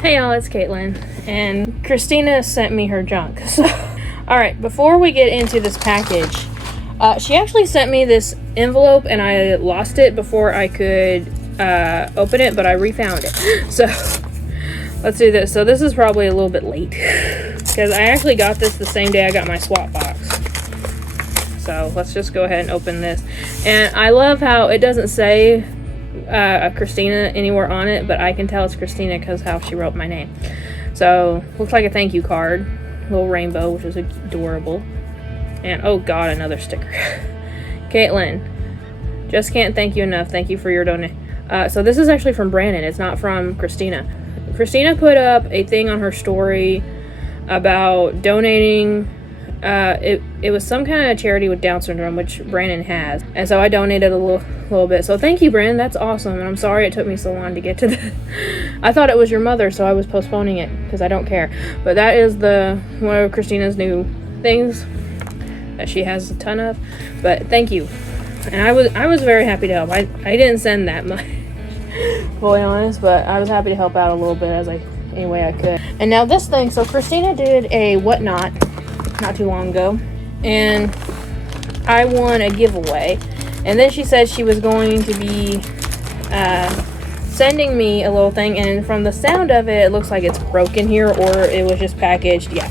Hey y'all, it's Caitlyn, and Christina sent me her junk. So, alright, before we get into this package, she actually sent me this envelope and I lost it before I could open it, but I refound it. So, let's do this. So this is probably a little bit late, because I actually got this the same day I got my swap box. So, let's just go ahead and open this. And I love how it doesn't say Christina anywhere on it, but I can tell it's Christina because how she wrote my name. So looks like a thank you card, little rainbow, which is adorable. And oh god, another sticker. Caitlyn, just can't thank you enough. Thank you for your donation. So this is actually from Brandon. It's not from Christina. Christina put up a thing on her story about donating. It was some kind of charity with Down syndrome, which Brandon has, and so I donated a little bit. So thank you, Brandon. That's awesome, and I'm sorry it took me so long to get to the. I thought it was your mother, so I was postponing it because I don't care. But that is one of Christina's new things that she has a ton of. But thank you, and I was very happy to help. I didn't send that much, fully honest, but I was happy to help out a little bit any way I could. And now this thing. So Christina did a whatnot not too long ago, and I won a giveaway, and then she said she was going to be sending me a little thing, and from the sound of it, it looks like it's broken here, or it was just packaged. Yeah,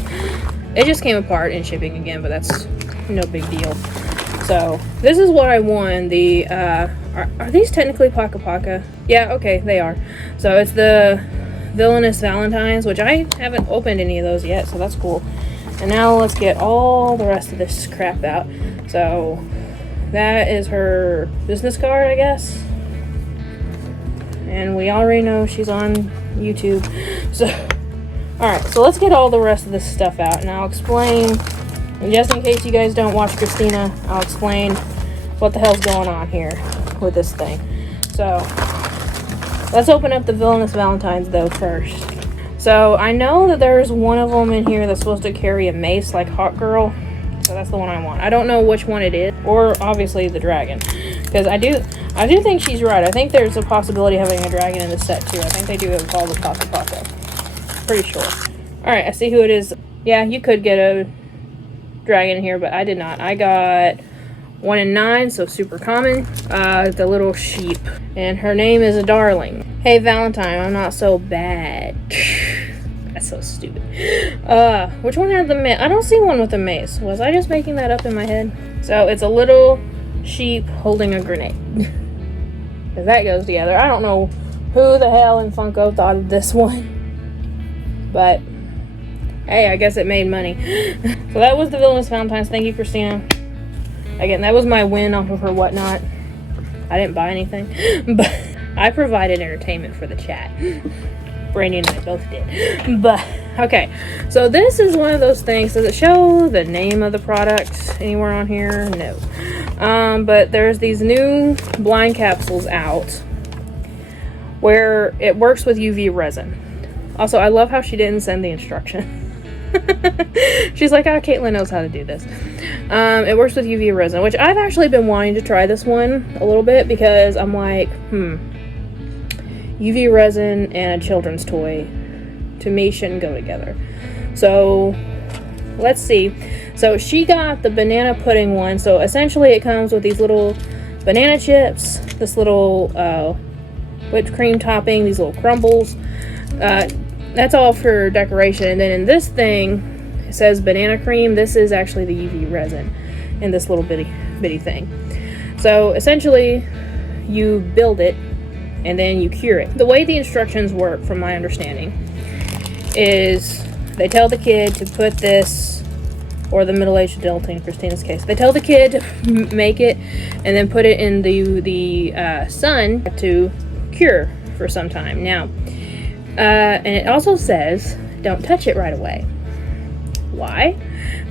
it just came apart in shipping again, but that's no big deal. So this is what I won. The are these technically Paka Paka? Yeah, okay, they are. So it's the Villainous Valentines, which I haven't opened any of those yet, so that's cool. And now let's get all the rest of this crap out. So that is her business card, I guess. And we already know she's on YouTube. So, alright, so let's get all the rest of this stuff out. And I'll explain, and just in case you guys don't watch Christina, I'll explain what the hell's going on here with this thing. So, let's open up the Villainous Valentines though first. So I know that there's one of them in here that's supposed to carry a mace like Hot Girl. So that's the one I want. I don't know which one it is, or obviously the dragon, because I do think she's right. I think there's a possibility of having a dragon in the set too. I think they do have all the Paka Paka. Pretty sure. All right, I see who it is. Yeah, you could get a dragon here, but I did not. I got 1 in 9, so super common. The little sheep, and her name is a darling. Hey Valentine, I'm not so bad. That's so stupid. Which one had the mace? I don't see one with a mace. Was I just making that up in my head? So it's a little sheep holding a grenade. Because that goes together. I don't know who the hell in Funko thought of this one. But hey, I guess it made money. So that was the Villainous Valentines. Thank you, Christina. Again, that was my win off of her whatnot. I didn't buy anything, but I provided entertainment for the chat. Brandy and I both did. But, okay. So this is one of those things. Does it show the name of the product anywhere on here? No. But there's these new blind capsules out where it works with UV resin. Also, I love how she didn't send the instruction. She's like, Caitlyn knows how to do this. It works with UV resin, which I've actually been wanting to try this one a little bit, because I'm like, UV resin and a children's toy to me shouldn't go together. So let's see. So she got the banana pudding one. So essentially it comes with these little banana chips, this little whipped cream topping, these little crumbles. That's all for decoration. And then in this thing, it says banana cream. This is actually the UV resin in this little bitty thing. So essentially, you build it and then you cure it. The way the instructions work, from my understanding, is they tell the kid to put this, or the middle-aged adult in Christina's case, they tell the kid to make it and then put it in the sun to cure for some time. Now, and it also says, don't touch it right away. Why?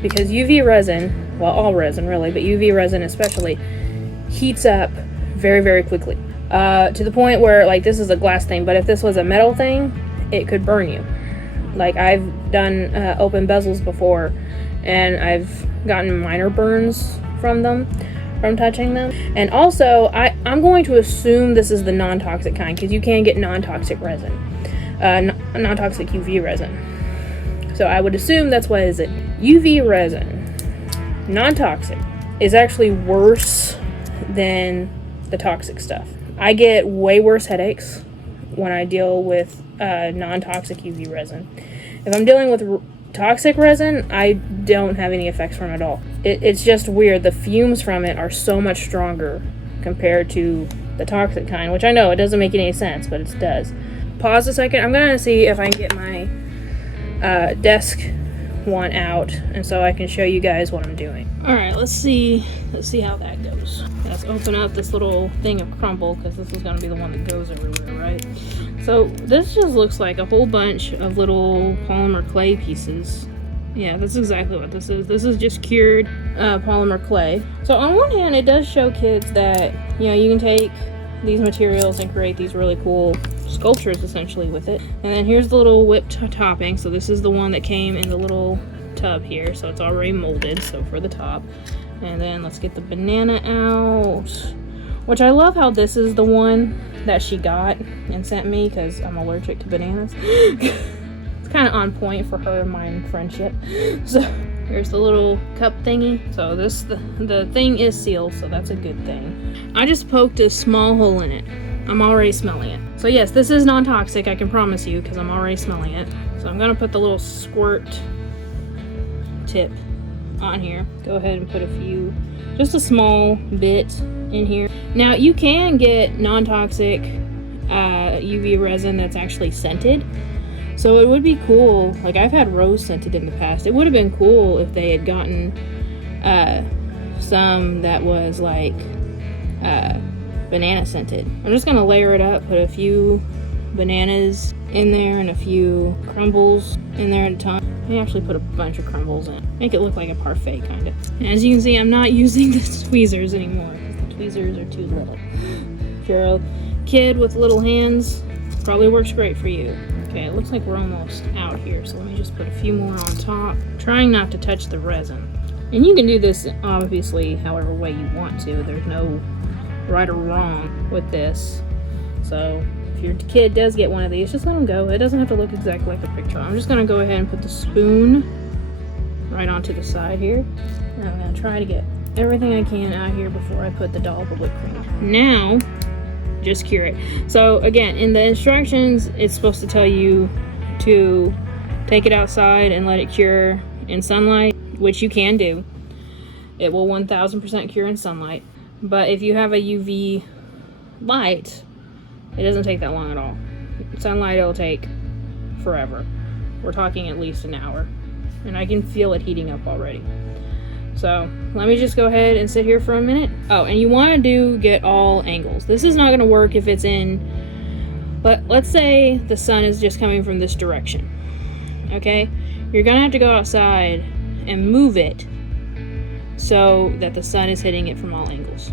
Because UV resin, well, all resin really, but UV resin especially, heats up very, very quickly. To the point where, like, this is a glass thing, but if this was a metal thing, it could burn you. Like, I've done open bezels before, and I've gotten minor burns from them, from touching them. And also, I'm going to assume this is the non-toxic kind, because you can get non-toxic resin. non-toxic UV resin. So I would assume that's what is it. UV resin, non-toxic, is actually worse than the toxic stuff. I get way worse headaches when I deal with non-toxic UV resin. If I'm dealing with toxic resin, I don't have any effects from it at all. It's just weird. The fumes from it are so much stronger compared to the toxic kind, which I know it doesn't make any sense, but it does. Pause a second. I'm gonna see if I can get my desk one out, and so I can show you guys what I'm doing. All right, let's see how that goes. Let's open up this little thing of crumble, because this is gonna be the one that goes everywhere, right? So this just looks like a whole bunch of little polymer clay pieces. Yeah, that's exactly what this is. This is just cured polymer clay. So on one hand, it does show kids that, you know, you can take these materials and create these really cool sculptures essentially with it. And then here's the little whipped topping. So this is the one that came in the little tub here. So it's already molded, so for the top. And then let's get the banana out. Which I love how this is the one that she got and sent me, because I'm allergic to bananas. It's kind of on point for her and my friendship. So here's the little cup thingy. So the thing is sealed, so that's a good thing. I just poked a small hole in it. I'm already smelling it. So yes, this is non-toxic, I can promise you, because I'm already smelling it. So I'm gonna put the little squirt tip on here. Go ahead and put just a small bit in here. Now you can get non-toxic UV resin that's actually scented. So it would be cool, like I've had rose scented in the past. It would have been cool if they had gotten some that was like banana scented. I'm just gonna layer it up, put a few bananas in there and a few crumbles in there at a time. I actually put a bunch of crumbles in. Make it look like a parfait, kind of. And as you can see, I'm not using the tweezers anymore. The tweezers are too little. If you're a kid with little hands, probably works great for you. Okay, it looks like we're almost out here, so let me just put a few more on top. Trying not to touch the resin. And you can do this, obviously, however way you want to. There's no right or wrong with this. So if your kid does get one of these, just let them go. It doesn't have to look exactly like the picture. I'm just gonna go ahead and put the spoon right onto the side here. And I'm gonna try to get everything I can out here before I put the dollop of whipped cream. Now, just cure it. So again, in the instructions, it's supposed to tell you to take it outside and let it cure in sunlight, which you can do. It will 1000% cure in sunlight. But if you have a UV light, it doesn't take that long at all. Sunlight, it'll take forever. We're talking at least an hour. And I can feel it heating up already. So let me just go ahead and sit here for a minute. Oh, and you want to get all angles. This is not going to work if it's in, but let's say the sun is just coming from this direction. Okay? You're going to have to go outside and move it so that the sun is hitting it from all angles,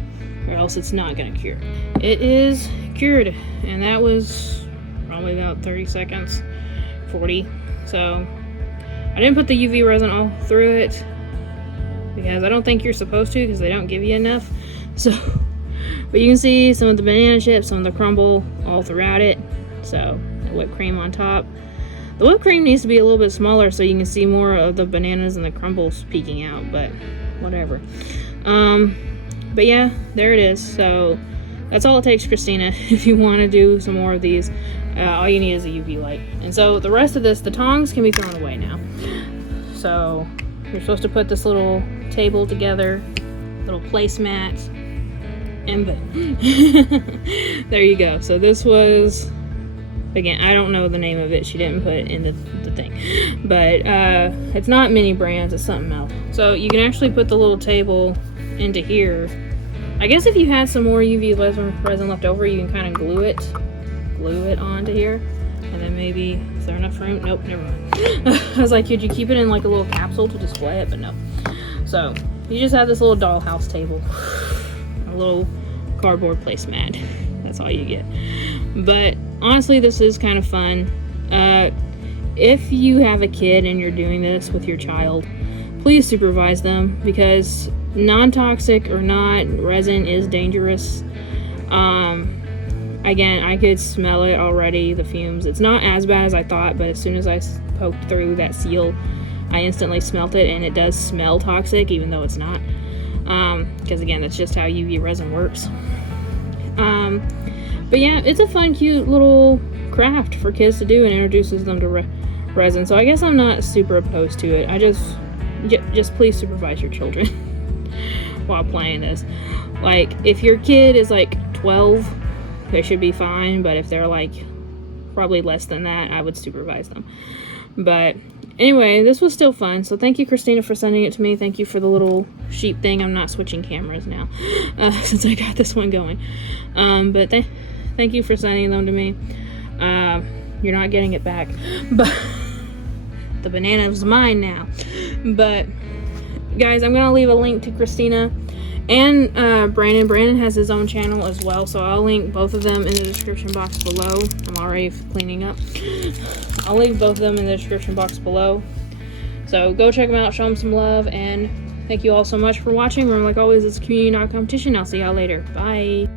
or else it's not going to cure. It is cured, and that was probably about 30 seconds, 40. So I didn't put the UV resin all through it because I don't think you're supposed to, because they don't give you enough. So, but you can see some of the banana chips, some of the crumble all throughout it. So the whipped cream on top. The whipped cream needs to be a little bit smaller so you can see more of the bananas and the crumbles peeking out, but whatever. But yeah, there it is. So that's all it takes, Christina, if you want to do some more of these. All you need is a UV light. And so the rest of this, the tongs can be thrown away now. So you're supposed to put this little table together, little placemat, and boom. There you go. So this was, again, I don't know the name of it. She didn't put it in the thing. But it's not Mini Brands, it's something else. So you can actually put the little table into here. I guess if you had some more UV resin left over, you can kind of glue it onto here. And then maybe, is there enough room? Nope, never mind. I was like, could you keep it in like a little capsule to display it? But no. So you just have this little dollhouse table, a little cardboard placemat. That's all you get. But honestly, this is kind of fun. If you have a kid and you're doing this with your child, please supervise them, because non-toxic or not, resin is dangerous. Again, I could smell it already, the fumes. It's not as bad as I thought, but as soon as I poked through that seal, I instantly smelt it, and it does smell toxic, even though it's not. Because again, that's just how UV resin works. But yeah, it's a fun, cute little craft for kids to do, and introduces them to resin. So I guess I'm not super opposed to it. I just please supervise your children while playing this. Like, if your kid is like 12, they should be fine, but if they're like probably less than that, I would supervise them. But anyway, this was still fun, so thank you, Christina, for sending it to me. Thank you for the little sheep thing. I'm not switching cameras now since I got this one going. But thank you for sending them to me. You're not getting it back, but the banana is mine now. But guys, I'm gonna leave a link to Christina and Brandon. Brandon has his own channel as well, so I'll link both of them in the description box below. I'm already cleaning up. I'll leave both of them in the description box below. So go check them out, show them some love, and thank you all so much for watching. Remember, like always, it's a community, not competition. I'll see y'all later. Bye.